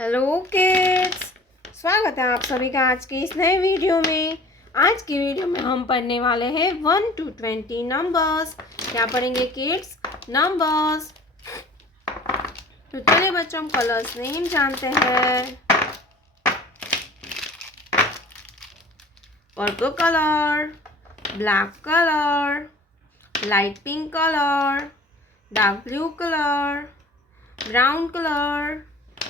Hello kids, स्वागत है आप सभी का आज के इस नए वीडियो में। आज की वीडियो में हम पढ़ने वाले हैं 1 to 20 नंबर्स। क्या पढ़ेंगे किड्स? नंबर्स। तो चलिए बच्चों, हम कलर्स नेम जानते हैं। Purple colour, black colour, light pink colour, dark blue colour, brown colour,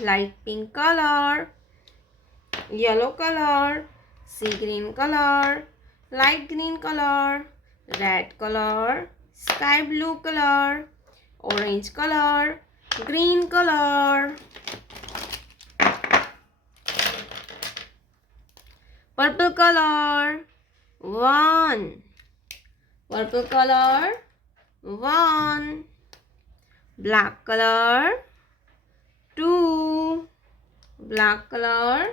light pink color, yellow color, sea green color, light green color, red color, sky blue color, orange color, green color, purple color 1, purple color 1, black color 2, black color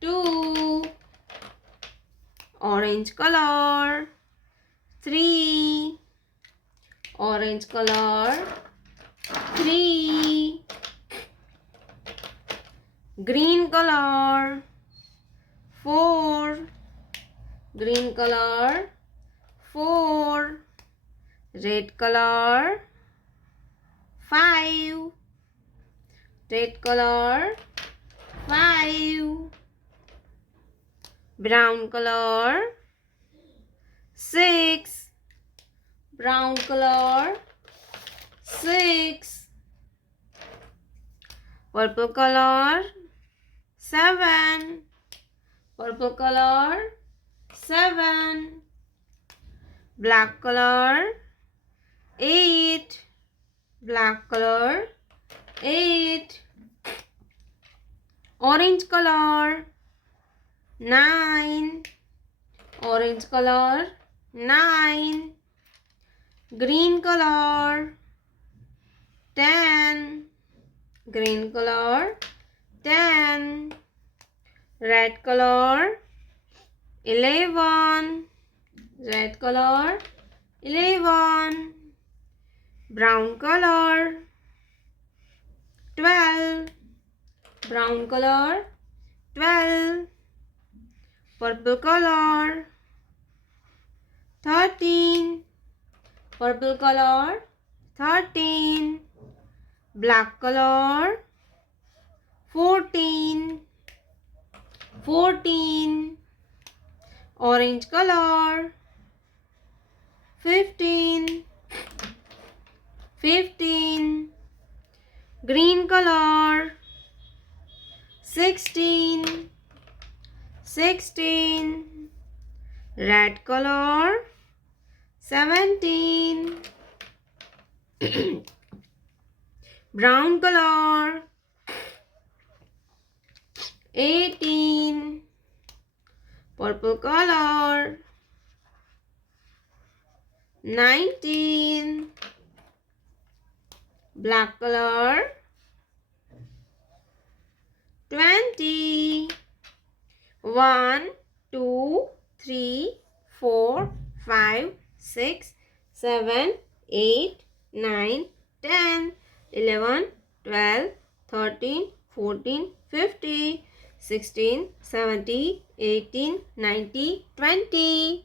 2, orange color 3, orange color 3, green color 4, green color 4, red color 5, red color 5, brown color 6, brown color 6, purple color 7, purple color 7, black color 8, black color 8, orange color 9, orange color 9, green color 10, green color 10, red color 11, red color 11, brown color 12, brown color 12, purple color 13, purple color 13, black color 14, 14, orange color 15, 15, green color 16, 16, red color 17, brown color 18, purple color 19, black color 20, 1, 2, 3, 4, 5, 6, 7, 8, 9, 10, 11, 12, 13, 14, 15, 16, 17, 18, 19, 20.